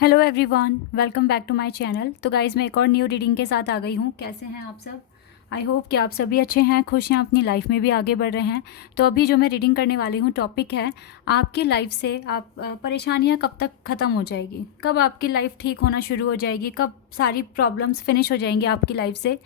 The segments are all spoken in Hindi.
Hello everyone, welcome back to my channel. तो गाइज़ मैं एक और न्यू रीडिंग के साथ आ गई हूँ। कैसे हैं आप सब? आई होप कि आप सभी अच्छे हैं, खुश हैं, अपनी लाइफ में भी आगे बढ़ रहे हैं। तो अभी जो मैं रीडिंग करने वाली हूँ टॉपिक है आपकी लाइफ से आप परेशानियाँ कब तक ख़त्म हो जाएगी, कब आपकी लाइफ ठीक होना शुरू हो जाएगी, कब सारी प्रॉब्लम्स फिनिश हो जाएंगी आपकी लाइफ से।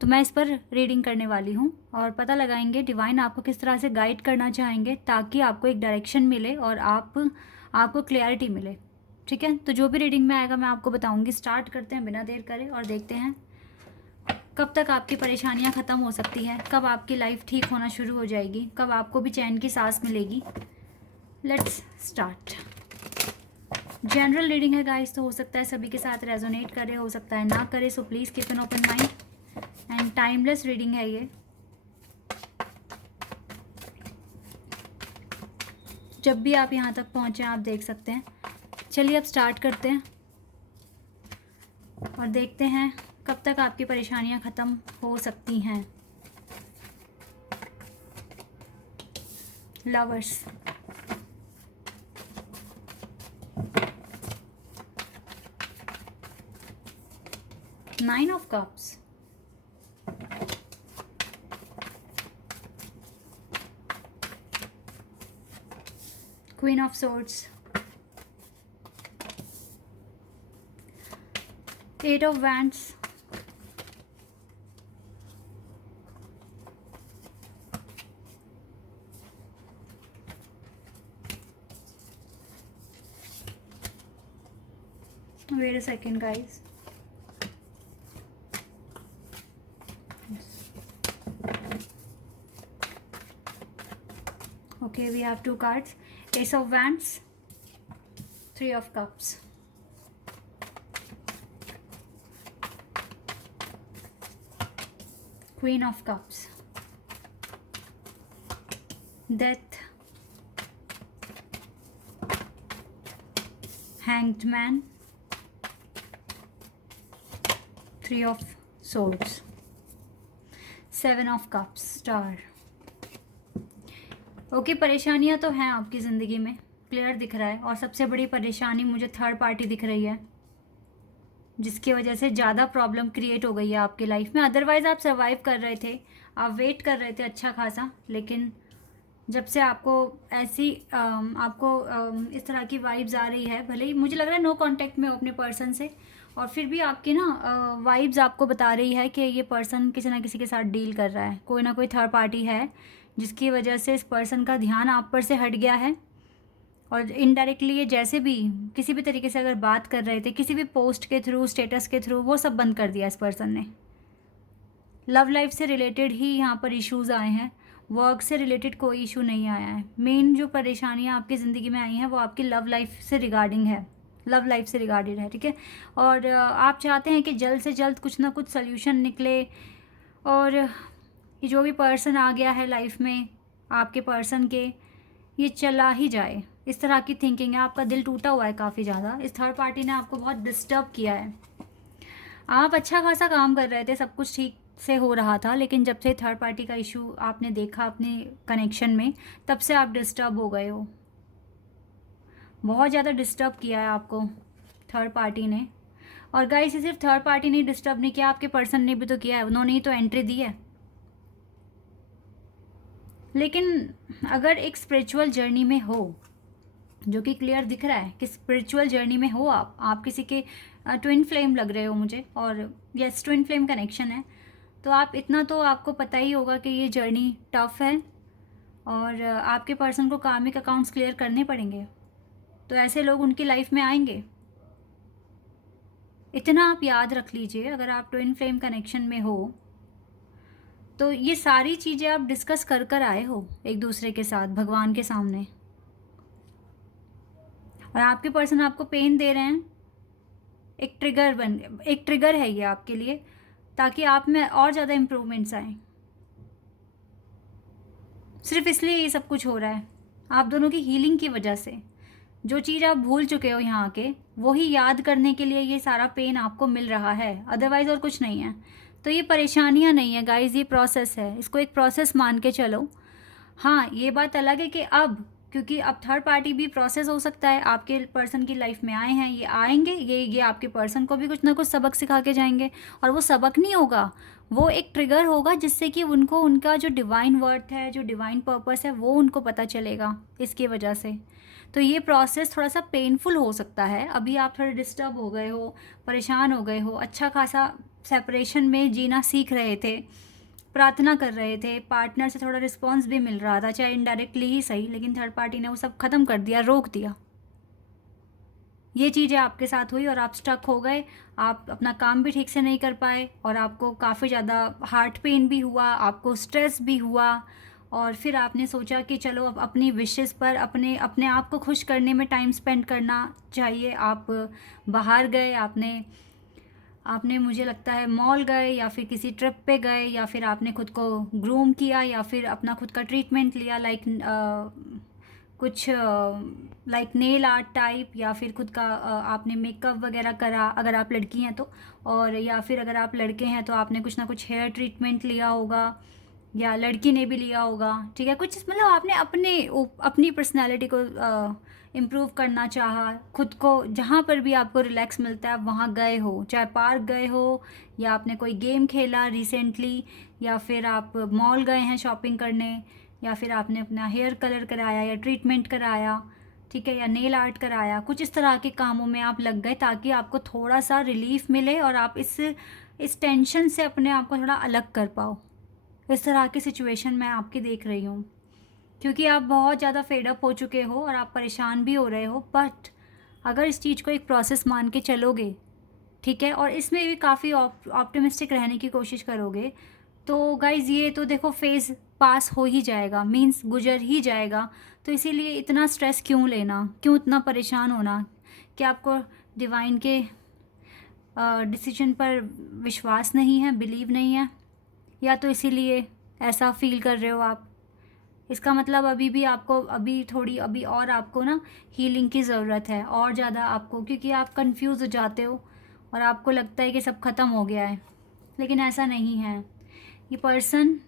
तो मैं इस पर रीडिंग करने वाली हूँ और पता लगाएंगे डिवाइन आपको किस तरह से गाइड करना चाहेंगे ताकि आपको एक डायरेक्शन मिले और आपको क्लैरिटी मिले। ठीक है, तो जो भी रीडिंग में आएगा मैं आपको बताऊंगी। स्टार्ट करते हैं बिना देर करे और देखते हैं कब तक आपकी परेशानियां ख़त्म हो सकती हैं, कब आपकी लाइफ ठीक होना शुरू हो जाएगी, कब आपको भी चैन की सांस मिलेगी। Let's start. जनरल रीडिंग है गाइस, तो हो सकता है सभी के साथ रेजोनेट करे, हो सकता है ना करे, so please keep an open mind. And timeless reading है ये। जब भी आप यहाँ तक पहुँचे आप देख सकते हैं। चलिए अब स्टार्ट करते हैं और देखते हैं कब तक आपकी परेशानियां ख़त्म हो सकती हैं। Lovers, nine of cups, queen of swords, eight of wands, wait a second guys, okay we have two cards, ace of wands, three of cups, queen of cups, death, hanged man, three of swords, seven of cups, star. Okay, परेशानियां तो हैं आपकी ज़िंदगी में, क्लियर दिख रहा है। और सबसे बड़ी परेशानी मुझे थर्ड पार्टी दिख रही है जिसकी वजह से ज़्यादा प्रॉब्लम क्रिएट हो गई है आपकी लाइफ में। अदरवाइज़ आप सर्वाइव कर रहे थे, आप वेट कर रहे थे अच्छा खासा, लेकिन जब से आपको ऐसी इस तरह की वाइब्स आ रही है, भले ही मुझे लग रहा है नो कांटेक्ट में हो अपने पर्सन से, और फिर भी आपकी वाइब्स आपको बता रही है कि ये पर्सन किसी ना किसी के साथ डील कर रहा है। कोई ना कोई थर्ड पार्टी है जिसकी वजह से इस पर्सन का ध्यान आप पर से हट गया है। और इनडायरेक्टली ये जैसे भी किसी भी तरीके से अगर बात कर रहे थे, किसी भी पोस्ट के थ्रू, स्टेटस के थ्रू, वो सब बंद कर दिया इस पर्सन ने। लव लाइफ से रिलेटेड ही यहाँ पर इश्यूज़ आए हैं, वर्क से रिलेटेड कोई इशू नहीं आया है। मेन जो परेशानियाँ आपकी ज़िंदगी में आई हैं वो आपकी लव लाइफ से रिगार्डिंग है, लव लाइफ से रिगार्डेड है। ठीक है, और आप चाहते हैं कि जल्द से जल्द कुछ ना कुछ सल्यूशन निकले और ये जो भी पर्सन आ गया है लाइफ में आपके पर्सन के, ये चला ही जाए, इस तरह की थिंकिंग है। आपका दिल टूटा हुआ है काफ़ी ज़्यादा। इस थर्ड पार्टी ने आपको बहुत डिस्टर्ब किया है। आप अच्छा खासा काम कर रहे थे, सब कुछ ठीक से हो रहा था, लेकिन जब से थर्ड पार्टी का इशू आपने देखा अपने कनेक्शन में, तब से आप डिस्टर्ब हो गए हो। बहुत ज़्यादा डिस्टर्ब किया है आपको थर्ड पार्टी ने। और गाइस, ये सिर्फ थर्ड पार्टी ने डिस्टर्ब नहीं किया, आपके पर्सन ने भी तो किया है, उन्होंने ही तो एंट्री दी है। लेकिन अगर एक स्पिरिचुअल जर्नी में हो, जो कि क्लियर दिख रहा है कि स्पिरिचुअल जर्नी में हो आप किसी के ट्विन फ्लेम लग रहे हो मुझे, और यस ट्विन फ्लेम कनेक्शन है, तो आप इतना तो आपको पता ही होगा कि ये जर्नी टफ है और आपके पर्सन को कार्मिक अकाउंट्स क्लियर करने पड़ेंगे। तो ऐसे लोग उनकी लाइफ में आएंगे, इतना आप याद रख लीजिए। अगर आप ट्विन फ्लेम कनेक्शन में हो तो ये सारी चीज़ें आप डिस्कस कर आए हो एक दूसरे के साथ भगवान के सामने, और आपके पर्सन आपको पेन दे रहे हैं। एक ट्रिगर है ये आपके लिए, ताकि आप में और ज़्यादा इम्प्रूवमेंट्स आए। सिर्फ इसलिए ये सब कुछ हो रहा है, आप दोनों की हीलिंग की वजह से। जो चीज़ आप भूल चुके हो यहाँ आके, वही याद करने के लिए ये सारा पेन आपको मिल रहा है, अदरवाइज़ और कुछ नहीं है। तो ये परेशानियाँ नहीं है गाइज, ये प्रोसेस है, इसको एक प्रोसेस मान के चलो। हाँ, ये बात अलग है कि अब क्योंकि अब थर्ड पार्टी भी प्रोसेस हो सकता है, आपके पर्सन की लाइफ में आए हैं, ये आएंगे, ये आपके पर्सन को भी कुछ ना कुछ सबक सिखा के जाएंगे। और वो सबक नहीं होगा, वो एक ट्रिगर होगा जिससे कि उनको उनका जो डिवाइन वर्थ है, जो डिवाइन पर्पस है, वो उनको पता चलेगा इसकी वजह से। तो ये प्रोसेस थोड़ा सा पेनफुल हो सकता है। अभी आप थोड़े डिस्टर्ब हो गए हो, परेशान हो गए हो, अच्छा खासा सेपरेशन में जीना सीख रहे थे, प्रार्थना कर रहे थे, पार्टनर से थोड़ा रिस्पॉन्स भी मिल रहा था, चाहे इनडायरेक्टली ही सही, लेकिन थर्ड पार्टी ने वो सब ख़त्म कर दिया, रोक दिया। ये चीज़ें आपके साथ हुई और आप स्टक हो गए, आप अपना काम भी ठीक से नहीं कर पाए और आपको काफ़ी ज़्यादा हार्ट पेन भी हुआ, आपको स्ट्रेस भी हुआ। और फिर आपने सोचा कि चलो अब अपनी विशेस पर, अपने अपने आप को खुश करने में टाइम स्पेंड करना चाहिए। आप बाहर गए, आपने मुझे लगता है मॉल गए, या फिर किसी ट्रिप पे गए, या फिर आपने खुद को ग्रूम किया, या फिर अपना खुद का ट्रीटमेंट लिया, लाइक कुछ लाइक नेल आर्ट टाइप, या फिर खुद का आपने मेकअप वगैरह करा अगर आप लड़की हैं तो, और या फिर अगर आप लड़के हैं तो आपने कुछ ना कुछ हेयर ट्रीटमेंट लिया होगा, या लड़की ने भी लिया होगा, ठीक है। कुछ मतलब आपने अपनी पर्सनैलिटी को इम्प्रूव करना चाहा, खुद को जहाँ पर भी आपको रिलैक्स मिलता है वहाँ गए हो, चाहे पार्क गए हो, या आपने कोई गेम खेला रिसेंटली, या फिर आप मॉल गए हैं शॉपिंग करने, या फिर आपने अपना हेयर कलर कराया या ट्रीटमेंट कराया, ठीक है, या नेल आर्ट कराया। कुछ इस तरह के कामों में आप लग गए ताकि आपको थोड़ा सा रिलीफ मिले और आप इस टेंशन से अपने आप को थोड़ा अलग कर पाओ। इस तरह की सिचुएशन मैं आपकी देख रही हूँ, क्योंकि आप बहुत ज़्यादा फेडअप हो चुके हो और आप परेशान भी हो रहे हो। बट अगर इस चीज़ को एक प्रोसेस मान के चलोगे, ठीक है, और इसमें भी काफ़ी ऑप्टिमिस्टिक रहने की कोशिश करोगे, तो गाइज़ ये तो देखो फेज़ पास हो ही जाएगा, मीन्स गुजर ही जाएगा। तो इसीलिए इतना स्ट्रेस क्यों लेना, क्यों इतना परेशान होना? कि आपको डिवाइन के डिसीजन पर विश्वास नहीं है, बिलीव नहीं है, या तो इसीलिए ऐसा फील कर रहे हो आप? इसका मतलब अभी और आपको ना हीलिंग की ज़रूरत है, और ज़्यादा आपको, क्योंकि आप कंफ्यूज हो जाते हो और आपको लगता है कि सब ख़त्म हो गया है, लेकिन ऐसा नहीं है। ये पर्सन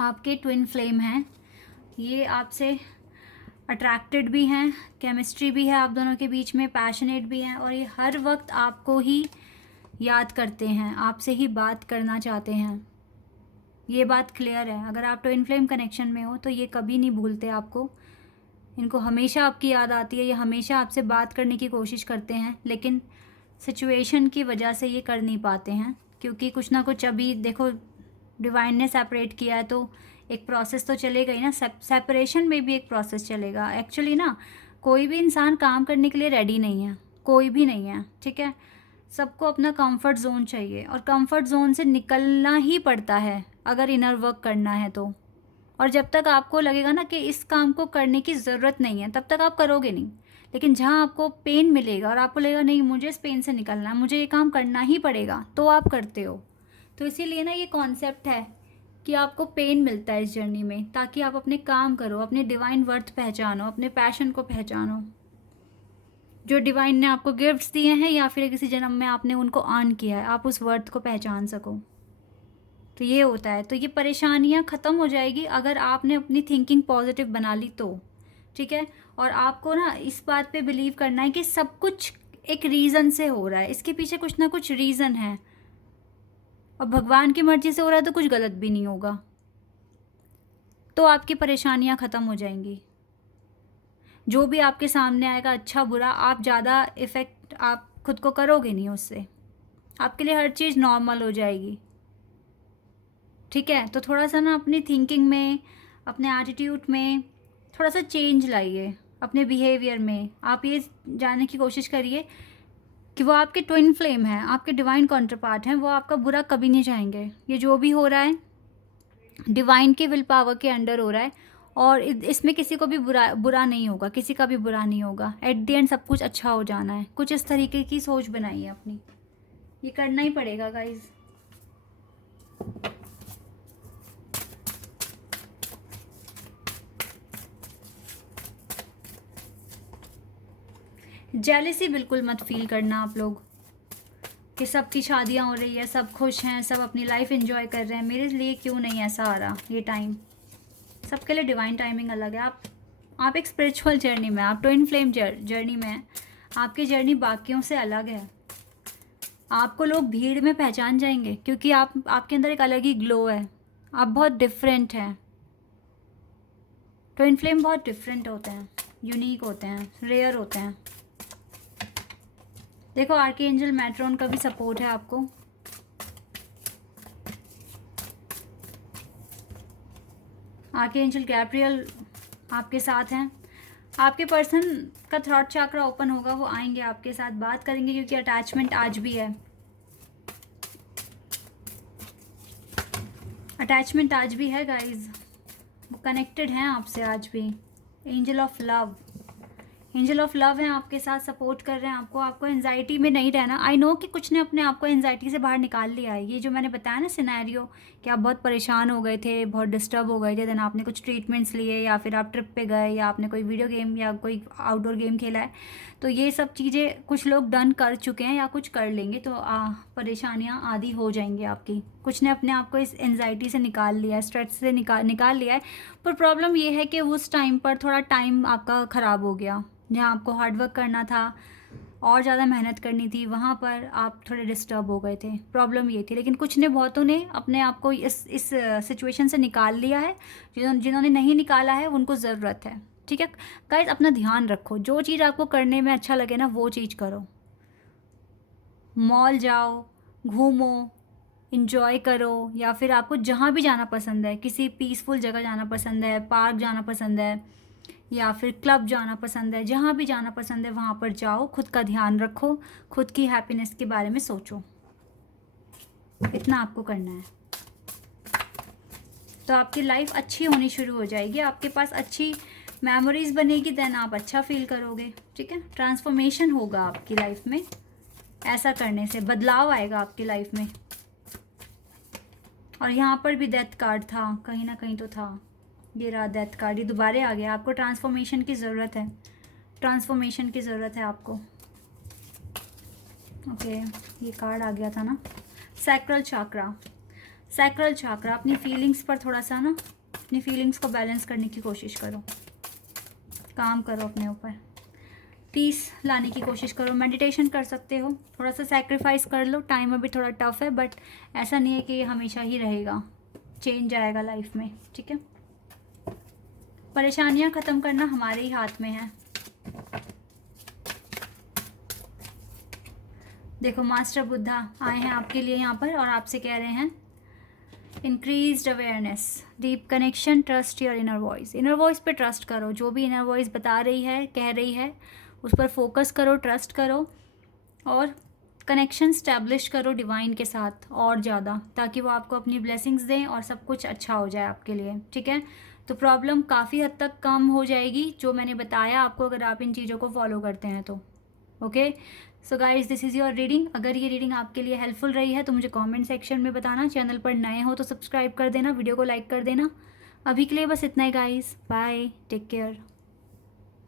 आपके ट्विन फ्लेम हैं, ये आपसे अट्रैक्टेड भी हैं, केमिस्ट्री भी है आप दोनों के बीच में, पैशनेट भी हैं, और ये हर वक्त आपको ही याद करते हैं, आपसे ही बात करना चाहते हैं। ये बात क्लियर है। अगर आप ट्विन फ्लेम कनेक्शन में हो तो ये कभी नहीं भूलते आपको, इनको हमेशा आपकी याद आती है, ये हमेशा आपसे बात करने की कोशिश करते हैं, लेकिन सिचुएशन की वजह से ये कर नहीं पाते हैं, क्योंकि कुछ ना कुछ अभी देखो डिवाइन ने सेपरेट किया है तो एक प्रोसेस तो चलेगा ही ना। सेपरेशन में भी एक प्रोसेस चलेगा। एक्चुअली ना कोई भी इंसान काम करने के लिए रेडी नहीं है, कोई भी नहीं है, ठीक है। सबको अपना कंफर्ट जोन चाहिए, और कंफर्ट जोन से निकलना ही पड़ता है अगर इनर वर्क करना है तो। और जब तक आपको लगेगा ना कि इस काम को करने की ज़रूरत नहीं है, तब तक आप करोगे नहीं। लेकिन जहाँ आपको पेन मिलेगा और आपको लगेगा नहीं मुझे इस पेन से निकलना है, मुझे ये काम करना ही पड़ेगा, तो आप करते हो। तो इसीलिए ना ये कॉन्सेप्ट है कि आपको पेन मिलता है इस जर्नी में, ताकि आप अपने काम करो, अपने डिवाइन वर्थ पहचानो, अपने पैशन को पहचानो, जो डिवाइन ने आपको गिफ्ट्स दिए हैं या फिर किसी जन्म में आपने उनको अर्न किया है, आप उस वर्थ को पहचान सको। तो ये होता है। तो ये परेशानियाँ ख़त्म हो जाएगी अगर आपने अपनी थिंकिंग पॉजिटिव बना ली तो, ठीक है। और आपको ना इस बात पे बिलीव करना है कि सब कुछ एक रीज़न से हो रहा है, इसके पीछे कुछ ना कुछ रीज़न है, और भगवान की मर्ज़ी से हो रहा है तो कुछ गलत भी नहीं होगा। तो आपकी परेशानियाँ ख़त्म हो जाएंगी। जो भी आपके सामने आएगा, अच्छा बुरा, आप ज़्यादा इफ़ेक्ट आप खुद को करोगे नहीं उससे, आपके लिए हर चीज़ नॉर्मल हो जाएगी, ठीक है। तो थोड़ा सा ना अपनी थिंकिंग में, अपने एटीट्यूड में थोड़ा सा चेंज लाइए, अपने बिहेवियर में। आप ये जानने की कोशिश करिए कि वो आपके ट्विन फ्लेम हैं, आपके डिवाइन काउंटरपार्ट हैं, वो आपका बुरा कभी नहीं चाहेंगे। ये जो भी हो रहा है डिवाइन के विल पावर के अंडर हो रहा है, और इसमें किसी को भी बुरा नहीं होगा, किसी का भी बुरा नहीं होगा। एट द एंड सब कुछ अच्छा हो जाना है। कुछ इस तरीके की सोच बनाइए अपनी, ये करना ही पड़ेगा गाइज। जेलसी बिल्कुल मत फील करना आप लोग कि सबकी शादियां हो रही है, सब खुश हैं, सब अपनी लाइफ एंजॉय कर रहे हैं, मेरे लिए क्यों नहीं ऐसा आ रहा। ये टाइम सबके लिए डिवाइन टाइमिंग अलग है। आप आप एक स्पिरिचुअल जर्नी में, आप ट्विन फ्लेम जर्नी में हैं। आपकी जर्नी बाकियों से अलग है। आपको लोग भीड़ में पहचान जाएंगे क्योंकि आपके अंदर एक अलग ही ग्लो है। आप बहुत डिफरेंट हैं। ट्विन फ्लेम बहुत डिफरेंट होते हैं, यूनिक होते हैं, रेयर होते हैं। देखो आर्कएंजल मैट्रोन का भी सपोर्ट है आपको। आर्कएंजल गैब्रियल आपके साथ हैं। आपके पर्सन का थ्रॉट चक्रा ओपन होगा, वो आएंगे आपके साथ, बात करेंगे क्योंकि अटैचमेंट आज भी है। अटैचमेंट आज भी है गाइज, वो कनेक्टेड हैं आपसे आज भी। Angel of love, angel of love है आपके साथ, सपोर्ट कर रहे हैं आपको। आपको एंजाइटी में नहीं रहना। आई नो कि कुछ ने अपने आप को एंजाइटी से बाहर निकाल लिया है। ये जो मैंने बताया ना सिनेरियो कि आप बहुत परेशान हो गए थे, बहुत डिस्टर्ब हो गए थे, देन आपने कुछ ट्रीटमेंट्स लिए या फिर आप ट्रिप पे गए या आपने कोई वीडियो गेम या कोई आउटडोर गेम खेला है, तो ये सब चीज़ें कुछ लोग डन कर चुके हैं या कुछ कर लेंगे, तो परेशानियाँ आदि हो जाएंगी आपकी। कुछ ने अपने आप को इस एंजाइटी से निकाल लिया है, स्ट्रेस से निकाल लिया है। पर प्रॉब्लम ये है कि उस टाइम पर थोड़ा टाइम आपका ख़राब हो गया। जहाँ आपको हार्डवर्क करना था और ज़्यादा मेहनत करनी थी, वहाँ पर आप थोड़े डिस्टर्ब हो गए थे। प्रॉब्लम ये थी। लेकिन कुछ ने, बहुतों ने अपने आप को इस सिचुएशन से निकाल लिया है। जिन्होंने नहीं निकाला है उनको ज़रूरत है। ठीक है गाइस, अपना ध्यान रखो। जो चीज़ आपको करने में अच्छा लगे ना, वो चीज़ करो। मॉल जाओ, घूमो, इंजॉय करो, या फिर आपको जहाँ भी जाना पसंद है, किसी पीसफुल जगह जाना पसंद है, पार्क जाना पसंद है या फिर क्लब जाना पसंद है, जहाँ भी जाना पसंद है वहाँ पर जाओ। खुद का ध्यान रखो, खुद की हैप्पीनेस के बारे में सोचो। इतना आपको करना है तो आपकी लाइफ अच्छी होनी शुरू हो जाएगी। आपके पास अच्छी मेमोरीज बनेगी, देन आप अच्छा फील करोगे। ठीक है, ट्रांसफॉर्मेशन होगा आपकी लाइफ में। ऐसा करने से बदलाव आएगा आपकी लाइफ में। और यहाँ पर भी डेथ कार्ड था, कहीं ना कहीं तो था। ये रहा डेथ कार्ड, ये दोबारा आ गया। आपको ट्रांसफॉर्मेशन की ज़रूरत है, ट्रांसफॉर्मेशन की ज़रूरत है आपको। ओके, ये कार्ड आ गया था ना, सैक्रल चाक्रा। सैक्रल चाक्रा, अपनी फीलिंग्स पर थोड़ा सा ना, अपनी फीलिंग्स को बैलेंस करने की कोशिश करो, काम करो अपने ऊपर, पीस लाने की कोशिश करो। मेडिटेशन कर सकते हो, थोड़ा सा सैक्रिफाइस कर लो। टाइम अभी थोड़ा टफ है, बट ऐसा नहीं है कि ये हमेशा ही रहेगा, चेंज आएगा लाइफ में। ठीक है, परेशानियां ख़त्म करना हमारे ही हाथ में है। देखो मास्टर बुद्धा आए हैं आपके लिए यहाँ पर और आपसे कह रहे हैं increased awareness, deep connection, trust your inner voice. Inner voice पे ट्रस्ट करो। जो भी इनर वॉइस बता रही है, कह रही है, उस पर फोकस करो, ट्रस्ट करो और कनेक्शन स्टैब्लिश करो डिवाइन के साथ और ज़्यादा, ताकि वो आपको अपनी ब्लेसिंग्स दें और सब कुछ अच्छा हो जाए आपके लिए। ठीक है, तो प्रॉब्लम काफ़ी हद तक कम हो जाएगी, जो मैंने बताया आपको, अगर आप इन चीज़ों को फॉलो करते हैं तो। Okay, so guys, this is your reading. अगर ये रीडिंग आपके लिए हेल्पफुल रही है तो मुझे कमेंट सेक्शन में बताना। चैनल पर नए हो तो सब्सक्राइब कर देना, वीडियो को लाइक कर देना। अभी के लिए बस इतना ही गाइज, बाय, टेक केयर।